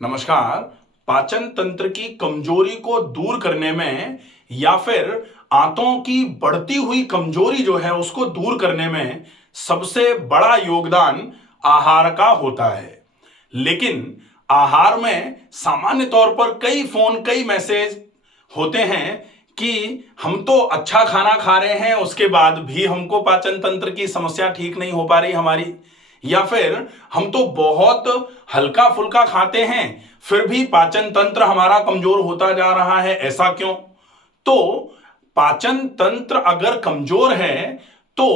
नमस्कार। पाचन तंत्र की कमजोरी को दूर करने में या फिर आंतों की बढ़ती हुई कमजोरी जो है उसको दूर करने में सबसे बड़ा योगदान आहार का होता है। लेकिन आहार में सामान्य तौर पर कई फोन कई मैसेज होते हैं कि हम तो अच्छा खाना खा रहे हैं उसके बाद भी हमको पाचन तंत्र की समस्या ठीक नहीं हो पा रही हमारी, या फिर हम तो बहुत हल्का फुल्का खाते हैं फिर भी पाचन तंत्र हमारा कमजोर होता जा रहा है, ऐसा क्यों? तो पाचन तंत्र अगर कमजोर है तो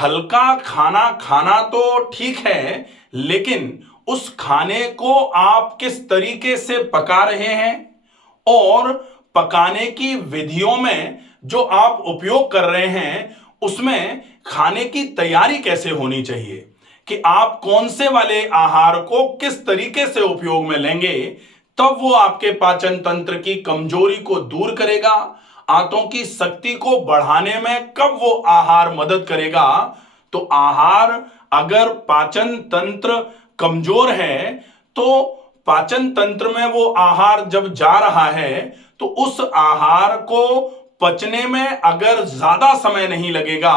हल्का खाना खाना तो ठीक है, लेकिन उस खाने को आप किस तरीके से पका रहे हैं और पकाने की विधियों में जो आप उपयोग कर रहे हैं उसमें खाने की तैयारी कैसे होनी चाहिए कि आप कौन से वाले आहार को किस तरीके से उपयोग में लेंगे, तब वो आपके पाचन तंत्र की कमजोरी को दूर करेगा, आंतों की शक्ति को बढ़ाने में कब वो आहार मदद करेगा। तो आहार अगर पाचन तंत्र कमजोर है तो पाचन तंत्र में वो आहार जब जा रहा है तो उस आहार को पचने में अगर ज्यादा समय नहीं लगेगा,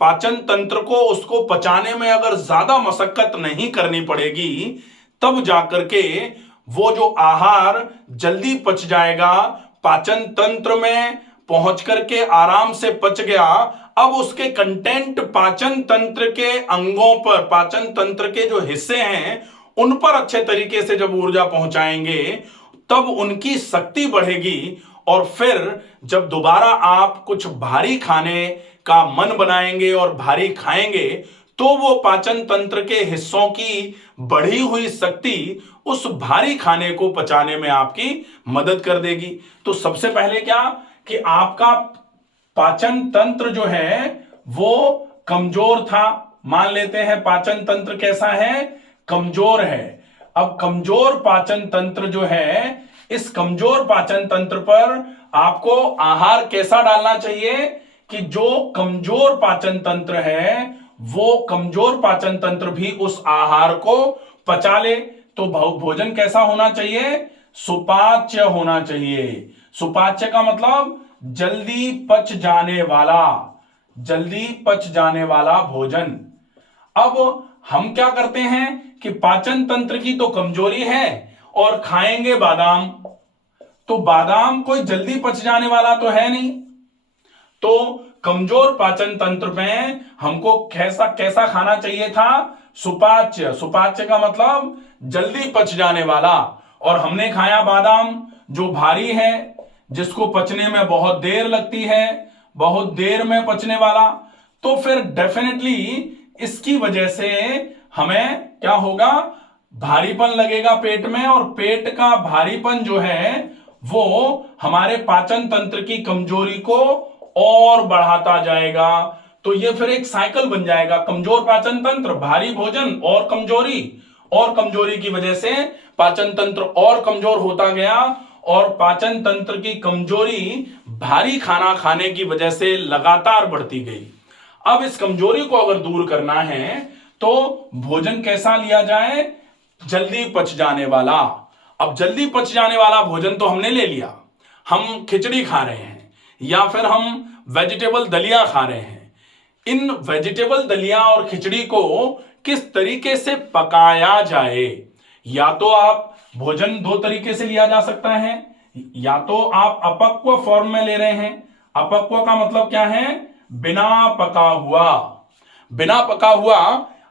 पाचन तंत्र को उसको पचाने में अगर ज्यादा मशक्कत नहीं करनी पड़ेगी, तब जाकर के वो जो आहार जल्दी पच जाएगा, पाचन तंत्र में पहुंच करके आराम से पच गया। अब उसके कंटेंट पाचन तंत्र के अंगों पर, पाचन तंत्र के जो हिस्से हैं उन पर अच्छे तरीके से जब ऊर्जा पहुंचाएंगे तब उनकी शक्ति बढ़ेगी। और फिर जब दोबारा आप कुछ भारी खाने का मन बनाएंगे और भारी खाएंगे तो वो पाचन तंत्र के हिस्सों की बढ़ी हुई शक्ति उस भारी खाने को पचाने में आपकी मदद कर देगी। तो सबसे पहले क्या कि आपका पाचन तंत्र जो है वो कमजोर था, मान लेते हैं पाचन तंत्र कैसा है, कमजोर है। अब कमजोर पाचन तंत्र जो है, इस कमजोर पाचन तंत्र पर आपको आहार कैसा डालना चाहिए कि जो कमजोर पाचन तंत्र है वो कमजोर पाचन तंत्र भी उस आहार को पचा ले। तो भोजन कैसा होना चाहिए, सुपाच्य होना चाहिए। सुपाच्य का मतलब जल्दी पच जाने वाला, जल्दी पच जाने वाला भोजन। अब हम क्या करते हैं कि पाचन तंत्र की तो कमजोरी है और खाएंगे बादाम, तो बादाम कोई जल्दी पच जाने वाला तो है नहीं। तो कमजोर पाचन तंत्र में हमको कैसा कैसा खाना चाहिए था, सुपाच्य। सुपाच्य का मतलब जल्दी पच जाने वाला। और हमने खाया बादाम जो भारी है, जिसको पचने में बहुत देर लगती है, बहुत देर में पचने वाला, तो फिर डेफिनेटली इसकी वजह से हमें क्या होगा, भारीपन लगेगा पेट में। और पेट का भारीपन जो है वो हमारे पाचन तंत्र की कमजोरी को और बढ़ाता जाएगा। तो ये फिर एक साइकिल बन जाएगा, कमजोर पाचन तंत्र, भारी भोजन और कमजोरी, और कमजोरी की वजह से पाचन तंत्र और कमजोर होता गया, और पाचन तंत्र की कमजोरी भारी खाना खाने की वजह से लगातार बढ़ती गई। अब इस कमजोरी को अगर दूर करना है तो भोजन कैसा लिया जाए, जल्दी पच जाने वाला। अब जल्दी पच जाने वाला भोजन तो हमने ले लिया, हम खिचड़ी खा रहे हैं या फिर हम वेजिटेबल दलिया खा रहे हैं। इन वेजिटेबल दलिया और खिचड़ी को किस तरीके से पकाया जाए, या तो आप भोजन दो तरीके से लिया जा सकता है, या तो आप अपक्व फॉर्म में ले रहे हैं। अपक्व का मतलब क्या है, बिना पका हुआ। बिना पका हुआ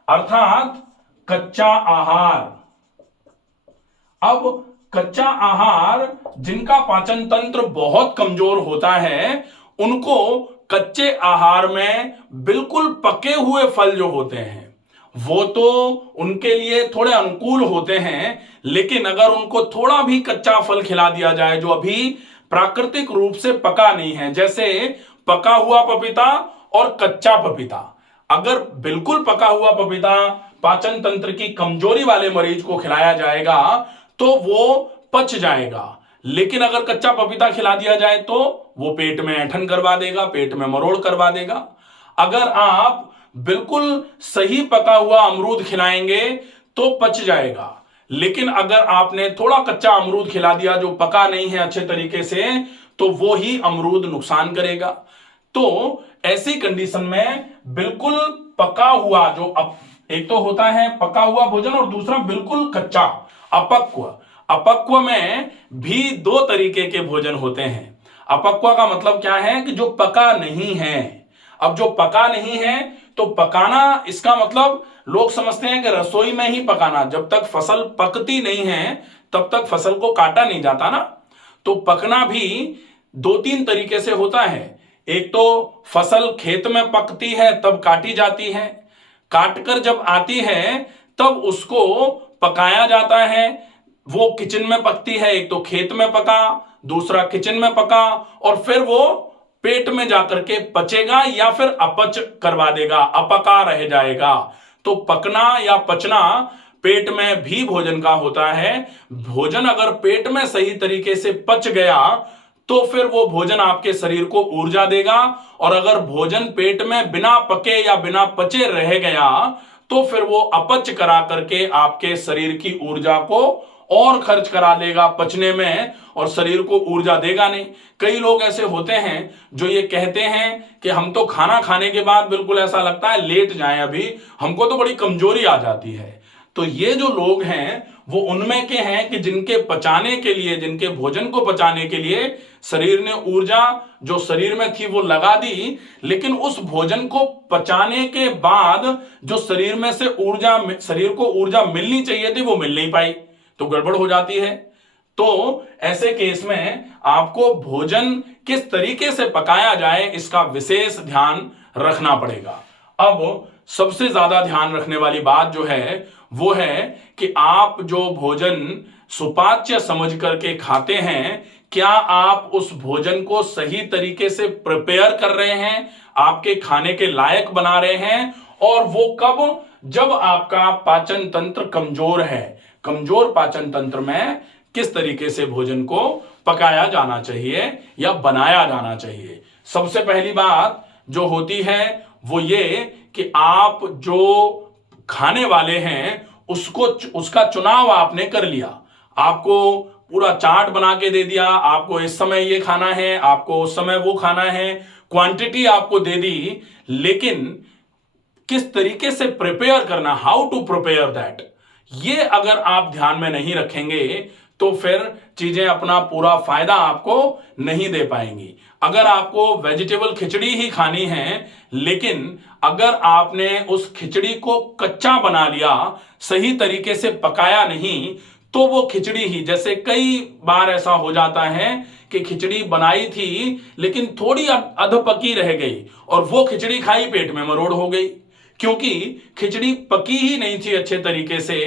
अर्थात कच्चा आहार। अब कच्चा आहार जिनका पाचन तंत्र बहुत कमजोर होता है उनको कच्चे आहार में बिल्कुल पके हुए फल जो होते हैं वो तो उनके लिए थोड़े अनुकूल होते हैं, लेकिन अगर उनको थोड़ा भी कच्चा फल खिला दिया जाए जो अभी प्राकृतिक रूप से पका नहीं है, जैसे पका हुआ पपीता और कच्चा पपीता, अगर बिल्कुल पका हुआ पपीता पाचन तंत्र की कमजोरी वाले मरीज को खिलाया जाएगा तो वो पच जाएगा, लेकिन अगर कच्चा पपीता खिला दिया जाए तो वो पेट में ऐंठन करवा देगा, पेट में मरोड़ करवा देगा। अगर आप बिल्कुल सही पका हुआ अमरूद खिलाएंगे तो पच जाएगा, लेकिन अगर आपने थोड़ा कच्चा अमरूद खिला दिया जो पका नहीं है अच्छे तरीके से, तो वो ही अमरूद नुकसान करेगा। तो ऐसी कंडीशन में बिल्कुल पका हुआ जो एक तो होता है पका हुआ भोजन और दूसरा बिल्कुल कच्चा अपक्व। अपक्व में भी दो तरीके के भोजन होते हैं। अपक्व का मतलब क्या है कि जो पका नहीं है। अब जो पका नहीं है तो पकाना, इसका मतलब लोग समझते हैं कि रसोई में ही पकाना। जब तक फसल पकती नहीं है तब तक फसल को काटा नहीं जाता ना। तो पकना भी दो तीन तरीके से होता है। एक तो फसल खेत में पकती है तब काटी जाती है, काटकर जब आती है तब उसको पकाया जाता है। वो किचन में पकती है, एक तो खेत में पका, दूसरा किचन में पका, और फिर वो पेट में जाकर के पचेगा या फिर अपच करवा देगा, अपका रह जाएगा। तो पकना या पचना पेट में भी भोजन का होता है। भोजन अगर पेट में सही तरीके से पच गया तो फिर वो भोजन आपके शरीर को ऊर्जा देगा, और अगर भोजन पेट में बिना पके या बिना पचे रह गया तो फिर वो अपच करा करके आपके शरीर की ऊर्जा को और खर्च करा लेगा पचने में, और शरीर को ऊर्जा देगा नहीं। कई लोग ऐसे होते हैं जो ये कहते हैं कि हम तो खाना खाने के बाद बिल्कुल ऐसा लगता है लेट जाएं, अभी हमको तो बड़ी कमजोरी आ जाती है। तो ये जो लोग हैं वो उनमें के हैं कि जिनके पचाने के लिए, जिनके भोजन को पचाने के लिए शरीर ने ऊर्जा जो शरीर में थी वो लगा दी, लेकिन उस भोजन को पचाने के बाद जो शरीर में से ऊर्जा, शरीर को ऊर्जा मिलनी चाहिए थी वो मिल नहीं पाई, तो गड़बड़ हो जाती है। तो ऐसे केस में आपको भोजन किस तरीके से पकाया जाए इसका विशेष ध्यान रखना पड़ेगा। अब सबसे ज्यादा ध्यान रखने वाली बात जो है वो है कि आप जो भोजन सुपाच्य समझ करके खाते हैं, क्या आप उस भोजन को सही तरीके से प्रिपेयर कर रहे हैं, आपके खाने के लायक बना रहे हैं। और वो कब? जब आपका पाचन तंत्र कमजोर है। कमजोर पाचन तंत्र में किस तरीके से भोजन को पकाया जाना चाहिए या बनाया जाना चाहिए। सबसे पहली बात जो होती है वो ये कि आप जो खाने वाले हैं उसका चुनाव आपने कर लिया। आपको पूरा चार्ट बना के दे दिया, आपको इस समय ये खाना है, आपको उस समय वो खाना है, क्वांटिटी आपको दे दी, लेकिन किस तरीके से प्रिपेयर करना, हाउ टू प्रिपेयर दैट, ये अगर आप ध्यान में नहीं रखेंगे तो फिर चीजें अपना पूरा फायदा आपको नहीं दे पाएंगी। अगर आपको वेजिटेबल खिचड़ी ही खानी है, लेकिन अगर आपने उस खिचड़ी को कच्चा बना लिया, सही तरीके से पकाया नहीं, तो वो खिचड़ी ही, जैसे कई बार ऐसा हो जाता है कि खिचड़ी बनाई थी लेकिन थोड़ी अधपकी रह गई और वो खिचड़ी खाई पेट में मरोड़ हो गई, क्योंकि खिचड़ी पकी ही नहीं थी अच्छे तरीके से,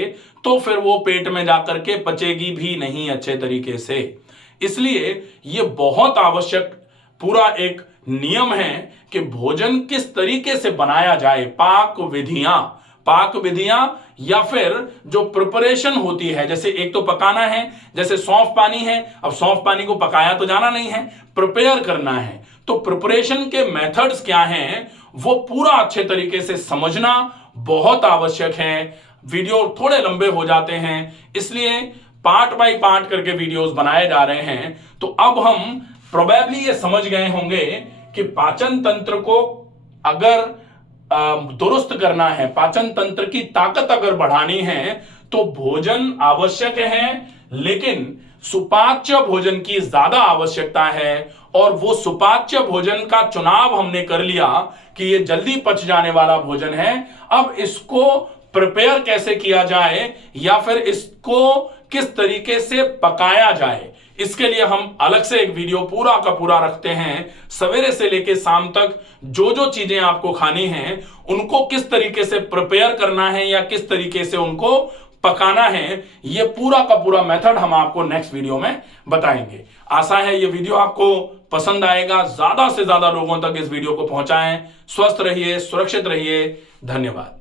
तो फिर वो पेट में जाकर के पचेगी भी नहीं अच्छे तरीके से। इसलिए ये बहुत आवश्यक पूरा एक नियम है कि भोजन किस तरीके से बनाया जाए, पाक विधियां या फिर जो प्रिपरेशन होती है। जैसे एक तो पकाना है, जैसे सौंफ पानी है, अब सौंफ पानी को पकाया तो जाना नहीं है, प्रिपेयर करना है। तो प्रिपरेशन के मेथड्स क्या हैं वो पूरा अच्छे तरीके से समझना बहुत आवश्यक है। वीडियो थोड़े लंबे हो जाते हैं, इसलिए पार्ट बाय पार्ट करके वीडियोस बनाए जा रहे हैं। तो अब हम प्रोबेबली ये समझ गए होंगे कि पाचन तंत्र को अगर दुरुस्त करना है, पाचन तंत्र की ताकत अगर बढ़ानी है तो भोजन आवश्यक है, लेकिन सुपाच्य भोजन की ज्यादा आवश्यकता है। और वो सुपाच्य भोजन का चुनाव हमने कर लिया कि ये जल्दी पच जाने वाला भोजन है। अब इसको प्रिपेयर कैसे किया जाए या फिर इसको किस तरीके से पकाया जाए, इसके लिए हम अलग से एक वीडियो पूरा का पूरा रखते हैं। सवेरे से लेकर शाम तक जो जो चीजें आपको खानी हैं उनको किस तरीके से प्रिपेयर करना है या किस तरीके से उनको पकाना है, ये पूरा का पूरा मेथड हम आपको नेक्स्ट वीडियो में बताएंगे। आशा है ये वीडियो आपको पसंद आएगा। ज्यादा से ज्यादा लोगों तक इस वीडियो को पहुंचाएं। स्वस्थ रहिए, सुरक्षित रहिए। धन्यवाद।